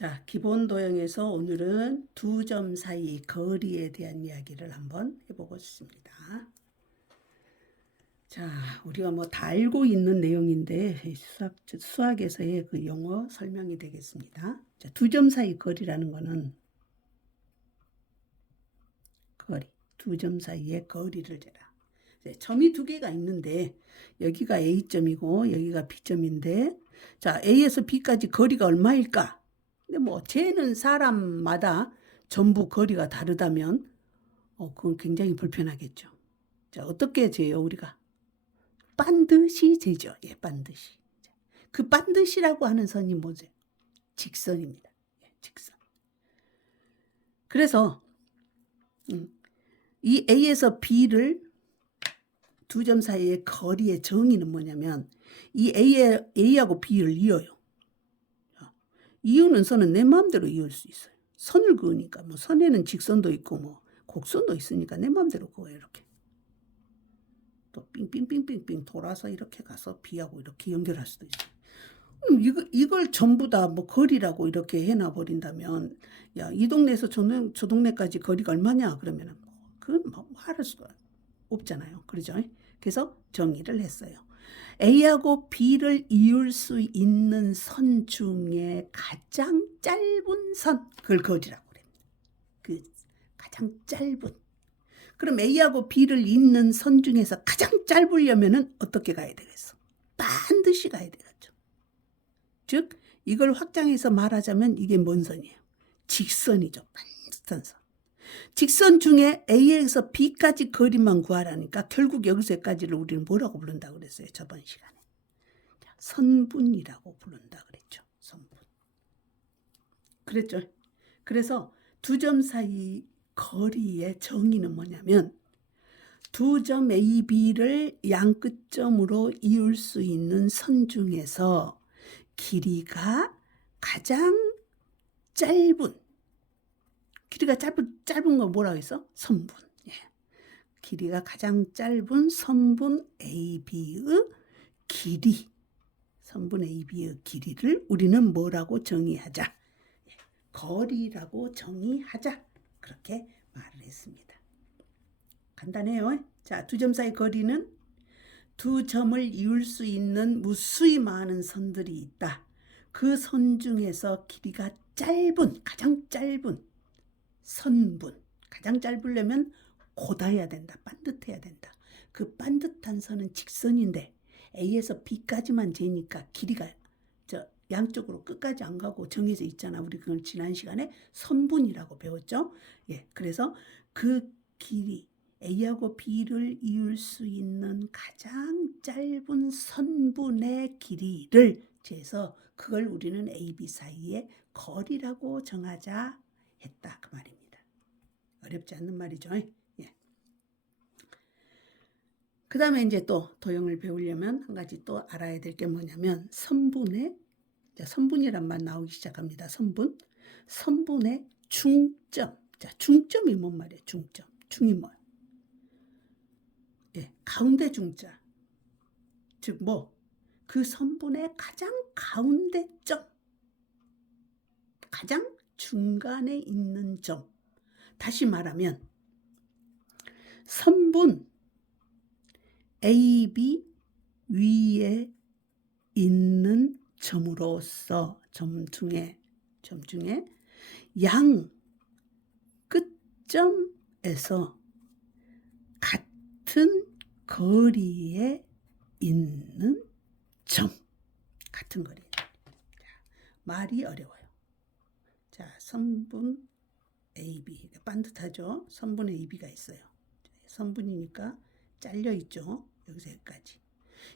자, 기본 도형에서 오늘은 두 점 사이 거리에 대한 이야기를 한번 해보겠습니다. 자, 우리가 뭐 다 알고 있는 내용인데 수학, 수학에서의 그 용어 설명이 되겠습니다. 자, 두 점 사이 거리라는 거는 거리, 두 점 사이의 거리를 재라. 이제 점이 두 개가 있는데 여기가 A점이고 여기가 B점인데 자, A에서 B까지 거리가 얼마일까? 근데 뭐 재는 사람마다 전부 거리가 다르다면 어, 그건 굉장히 불편하겠죠. 자, 어떻게 재요, 우리가? 반드시 재죠. 예, 반드시. 그 반드시라고 하는 선이 뭐죠? 직선입니다. 예, 직선. 그래서 음, 이 A에서 B를 두 점 사이의 거리의 정의는 뭐냐면 이 A에, A하고 B를 이어요. 이유는 선은 내 마음대로 이을 수 있어요. 선을 그으니까 뭐 선에는 직선도 있고 뭐 곡선도 있으니까 내 마음대로 그어요 이렇게. 또 삥삥삥삥삥 돌아서 이렇게 가서 B하고 이렇게 연결할 수도 있어요. 그럼 이거, 이걸 전부 다 뭐 거리라고 이렇게 해놔 버린다면 야 이 동네에서 저, 저 동네까지 거리가 얼마냐 그러면은 뭐 그건 뭐 말할 수가 없잖아요. 그러죠? 그래서 정의를 했어요. A하고 B를 이을 수 있는 선 중에 가장 짧은 선, 그걸 거리라고 그래요. 그 가장 짧은. 그럼 A하고 B를 잇는 선 중에서 가장 짧으려면은 어떻게 가야 되겠어? 반드시 가야 되겠죠. 즉, 이걸 확장해서 말하자면 이게 뭔 선이에요? 직선이죠. 반듯한 선. 직선 중에 A에서 B까지 거리만 구하라니까 결국 여기서 여기까지를 우리는 뭐라고 부른다고 그랬어요. 저번 시간에. 선분이라고 부른다 그랬죠. 선분. 그랬죠. 그래서 두 점 사이 거리의 정의는 뭐냐면 두 점 A, B를 양 끝점으로 이을 수 있는 선 중에서 길이가 가장 짧은 길이가 짧은 짧은 거 뭐라고 했어? 선분. 예. 길이가 가장 짧은 선분 AB의 길이. 선분 AB의 길이를 우리는 뭐라고 정의하자? 예. 거리라고 정의하자. 그렇게 말을 했습니다. 간단해요. 자, 두 점 사이 거리는 두 점을 이을 수 있는 무수히 많은 선들이 있다. 그 선 중에서 길이가 짧은, 가장 짧은 선분. 가장 짧으려면 고다해야 된다. 반듯해야 된다. 그 반듯한 선은 직선인데 A에서 B까지만 재니까 길이가 저 양쪽으로 끝까지 안 가고 정해져 있잖아. 우리 그걸 지난 시간에 선분이라고 배웠죠. 예. 그래서 그 길이 A하고 B를 이을 수 있는 가장 짧은 선분의 길이를 재서 그걸 우리는 A, B 사이의 거리라고 정하자 했다 그 말입니다. 어렵지 않는 말이죠. 예. 그 다음에 이제 또 도형을 배우려면 한 가지 또 알아야 될 게 뭐냐면 선분의 자, 선분이란 말 나오기 시작합니다. 선분. 선분의 중점. 자, 중점이 뭔 말이에요? 중점. 중이 뭐야? 예, 가운데 중자. 즉 뭐? 그 선분의 가장 가운데 점. 가장 중간에 있는 점. 다시 말하면 선분 AB 위에 있는 점으로서 점 중에 점 중에 양 끝점에서 같은 거리에 있는 점 같은 거리 말이 어려워요. 자, 선분 AB 반듯하죠. 선분 AB가 있어요. 선분이니까 잘려 있죠. 여기서 여기까지.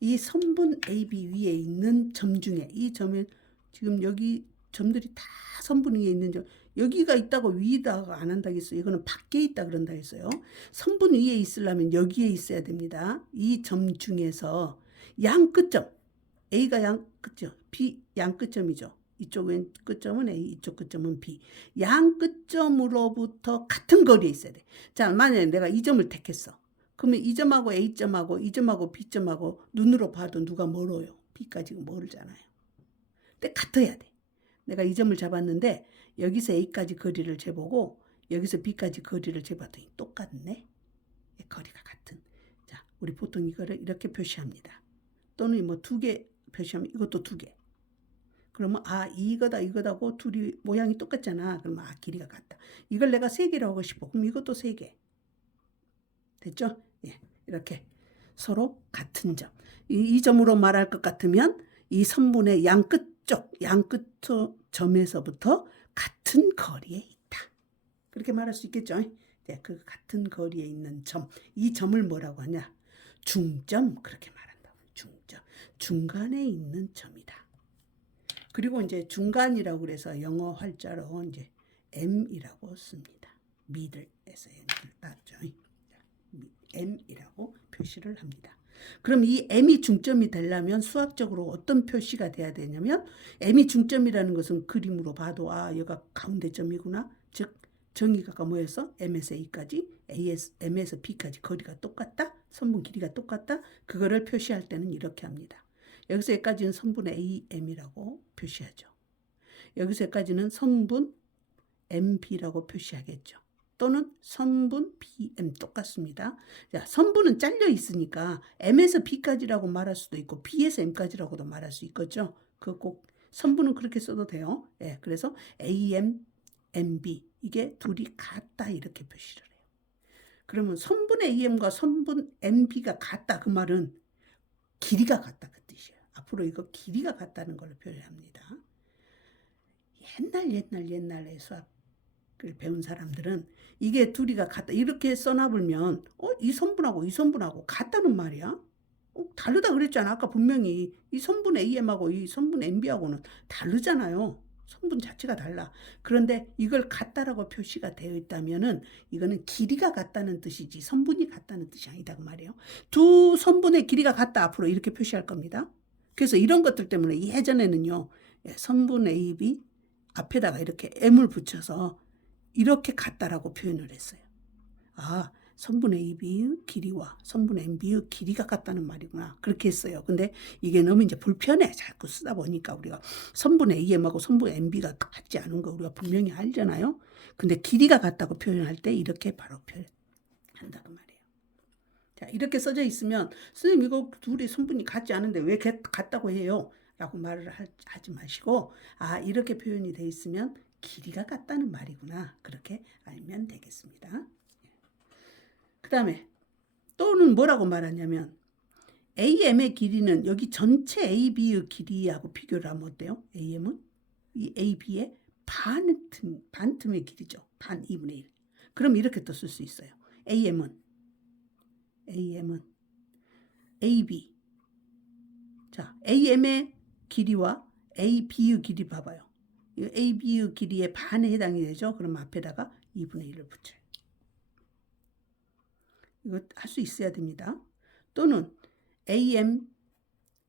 이 선분 AB 위에 있는 점 중에 이 점에 지금 여기 점들이 다 선분 위에 있는 점 여기가 있다고 위에다가 안 한다겠어요. 이거는 밖에 있다 그런다 했어요. 선분 위에 있으려면 여기에 있어야 됩니다. 이 점 중에서 양 끝점 A가 양 끝점, B 양 끝점이죠. 이쪽 왼 끝점은 A, 이쪽 끝점은 B. 양 끝점으로부터 같은 거리에 있어야 돼. 자, 만약에 내가 이 점을 택했어. 그러면 이 점하고 A점하고 이 점하고 B점하고 눈으로 봐도 누가 멀어요. B까지 멀잖아요. 근데 같아야 돼. 내가 이 점을 잡았는데 여기서 A까지 거리를 재보고 여기서 B까지 거리를 재봤더니 똑같네. 예, 거리가 같은. 자, 우리 보통 이거를 이렇게 표시합니다. 또는 뭐 두 개 표시하면 이것도 두 개. 그러면 아 이거다 이거다고 둘이 모양이 똑같잖아. 그러면 아 길이가 같다. 이걸 내가 세 개라고 하고 싶어. 그럼 이것도 세 개. 됐죠? 예, 이렇게 서로 같은 점. 이, 이 점으로 말할 것 같으면 이 선분의 양 끝 쪽, 양끝 점에서부터 같은 거리에 있다. 그렇게 말할 수 있겠죠? 네, 그 같은 거리에 있는 점. 이 점을 뭐라고 하냐? 중점. 그렇게 말한다. 중점. 중간에 있는 점이다. 그리고 이제 중간이라고 그래서 영어 활자로 이제 M이라고 씁니다. 미들에서 M을 따죠. M이라고 표시를 합니다. 그럼 이 M이 중점이 되려면 수학적으로 어떤 표시가 돼야 되냐면 M이 중점이라는 것은 그림으로 봐도 아 여기가 가운데 점이구나. 즉 정의가 뭐였어? M에서 A까지, A에서, M에서 B까지 거리가 똑같다. 선분 길이가 똑같다. 그거를 표시할 때는 이렇게 합니다. 여기서 여기까지는 선분의 AM이라고 표시하죠. 여기서 여기까지는 선분 MB라고 표시하겠죠. 또는 선분 BM 똑같습니다. 자, 선분은 잘려 있으니까 M에서 B까지라고 말할 수도 있고 B에서 M까지라고도 말할 수 있겠죠. 그꼭 선분은 그렇게 써도 돼요. 예, 그래서 AM, MB 이게 둘이 같다 이렇게 표시를 해요. 그러면 선분 AM과 선분 MB가 같다 그 말은 길이가 같다 그 뜻이에요. 앞으로 이거 길이가 같다는 걸로 표현합니다. 옛날 옛날 옛날에 수학을 배운 사람들은 이게 둘이가 같다 이렇게 써놔보면 어, 이 선분하고 이 선분하고 같다는 말이야. 어, 다르다 그랬잖아. 아까 분명히 이 선분 AM하고 이 선분 MB하고는 다르잖아요. 선분 자체가 달라. 그런데 이걸 같다라고 표시가 되어 있다면은 이거는 길이가 같다는 뜻이지 선분이 같다는 뜻이 아니다 그 말이에요. 두 선분의 길이가 같다 앞으로 이렇게 표시할 겁니다. 그래서 이런 것들 때문에 예전에는요 예, 선분 AB 앞에다가 이렇게 M을 붙여서 이렇게 같다라고 표현을 했어요. 아, 선분 AB의 길이와 선분 MB의 길이가 같다는 말이구나. 그렇게 했어요. 근데 이게 너무 이제 불편해. 자꾸 쓰다 보니까 우리가 선분 AM하고 선분 MB가 같지 않은 거 우리가 분명히 알잖아요. 근데 길이가 같다고 표현할 때 이렇게 바로 표현한다 그 말이에요. 자, 이렇게 써져 있으면 선생님 이거 둘이 선분이 같지 않은데 왜 같다고 해요? 라고 말을 하지 마시고 아, 이렇게 표현이 돼 있으면 길이가 같다는 말이구나. 그렇게 알면 되겠습니다. 그 다음에 또는 뭐라고 말하냐면 AM의 길이는 여기 전체 AB의 길이하고 비교를 하면 어때요? AM은 이 AB의 반틈, 반틈의 길이죠. 반 2분의 1. 그럼 이렇게 또 쓸 수 있어요. AM은 AM은 AB 자 AM의 길이와 AB의 길이 봐봐요. AB의 길이의 반에 해당이 되죠. 그럼 앞에다가 2분의 1을 붙여요. 이거 할 수 있어야 됩니다. 또는 AM,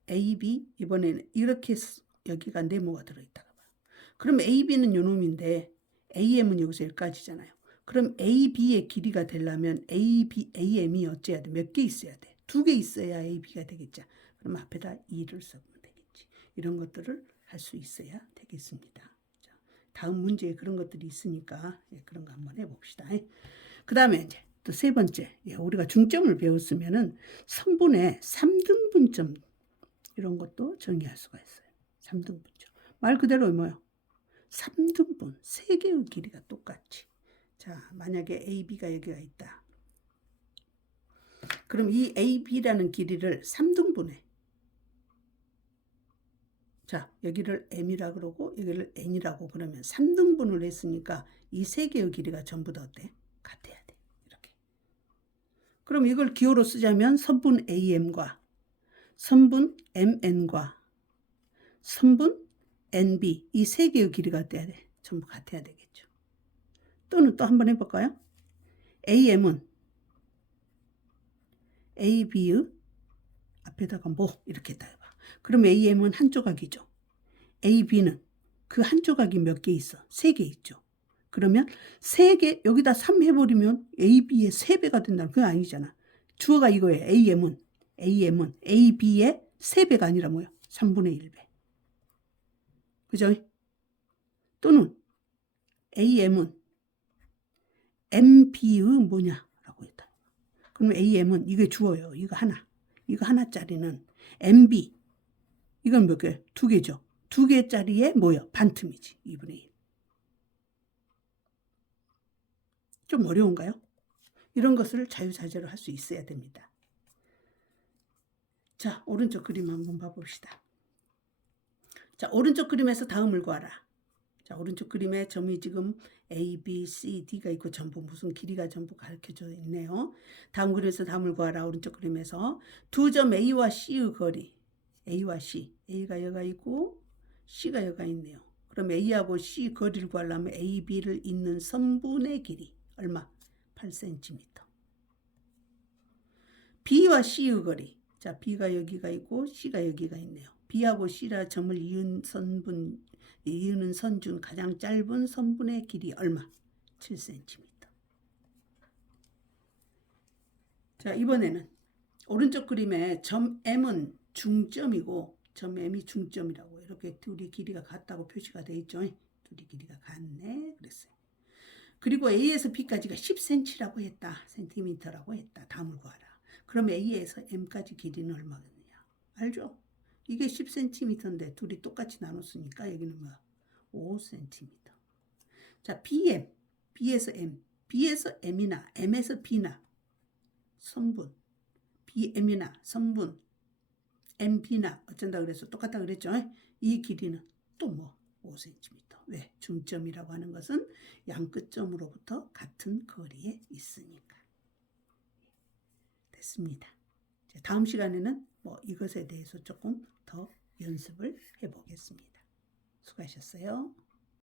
AB 이번에는 이렇게 여기가 네모가 들어있다가 봐요. 그럼 AB는 요놈인데 AM은 여기서 여기까지잖아요. 그럼 AB의 길이가 되려면 AB, AM이 어째야 돼? 몇 개 있어야 돼? 두 개 있어야 AB가 되겠죠. 그럼 앞에다 2를 써보면 되겠지. 이런 것들을 할 수 있어야 되겠습니다. 자, 다음 문제에 그런 것들이 있으니까 예, 그런 거 한번 해봅시다. 그 다음에 이제 또 세 번째, 예, 우리가 중점을 배웠으면은 성분의 3등분점 이런 것도 정의할 수가 있어요. 3등분점. 말 그대로 뭐요? 3등분, 세 개의 길이가 똑같이. 자, 만약에 AB가 여기가 있다. 그럼 이 AB라는 길이를 3등분해. 자, 여기를 M이라 그러고 여기를 N이라고 그러면 3등분을 했으니까 이 세 개의 길이가 전부 다 어때? 같아야 돼. 이렇게. 그럼 이걸 기호로 쓰자면 선분 AM과 선분 MN과 선분 NB 이 세 개의 길이가 어때야 돼? 전부 같아야 되겠죠. 또는 또 한번 해볼까요? AM은 AB의 앞에다가 뭐 이렇게 딱 해봐. 그럼 AM은 한 조각이죠. AB는 그 한 조각이 몇 개 있어? 세 개 있죠. 그러면 세 개, 여기다 3 해버리면 AB의 3배가 된다는 그거 아니잖아. 주어가 이거예요. AM은, AM은 AB의 3배가 아니라 뭐야? 3분의 1배. 그죠? 또는 AM은 MB의 뭐냐라고 했다. 그럼 AM은 이게 주어요. 이거 하나. 이거 하나짜리는 MB. 이건 몇 개? 두 개죠. 두 개짜리에 뭐요? 반틈이지. 2분의 1. 좀 어려운가요? 이런 것을 자유자재로 할 수 있어야 됩니다. 자, 오른쪽 그림 한번 봐봅시다. 자, 오른쪽 그림에서 다음을 구하라. 자, 오른쪽 그림에 점이 지금 A, B, C, D가 있고 전부 무슨 길이가 전부 가르쳐져 있네요. 다음 그림에서 다음을 구하라. 오른쪽 그림에서 두 점 A와 C의 거리. A와 C. A가 여가 있고 C가 여가 있네요. 그럼 A하고 C 거리를 구하려면 A, B를 잇는 선분의 길이 얼마? 8cm. B와 C의 거리. 자, B가 여기가 있고 C가 여기가 있네요. B하고 C라 점을 이은 선분, 이으는 선 중 가장 짧은 선분의 길이 얼마? 7cm. 자, 이번에는 오른쪽 그림에 점 M은 중점이고 점 M이 중점이라고 이렇게 둘이 길이가 같다고 표시가 돼 있죠. 둘이 길이가 같네. 그랬어요. 그리고 A에서 B까지가 10cm라고 했다. 센티미터라고 했다. 다음을 구하라. 그럼 A에서 M까지 길이는 얼마겠느냐? 알죠? 이게 10cm인데 둘이 똑같이 나눴으니까 여기는 뭐야? 5cm. 자, BM. B에서 M. B에서 M이나 M에서 B나 성분. BM이나 성분. MB나 어쩐다 그래서 똑같다 그랬죠? 이 길이는 또 뭐? 5cm. 왜? 중점이라고 하는 것은 양 끝점으로부터 같은 거리에 있으니까. 됐습니다. 자, 다음 시간에는 뭐 이것에 대해서 조금 더 연습을 해보겠습니다. 수고하셨어요.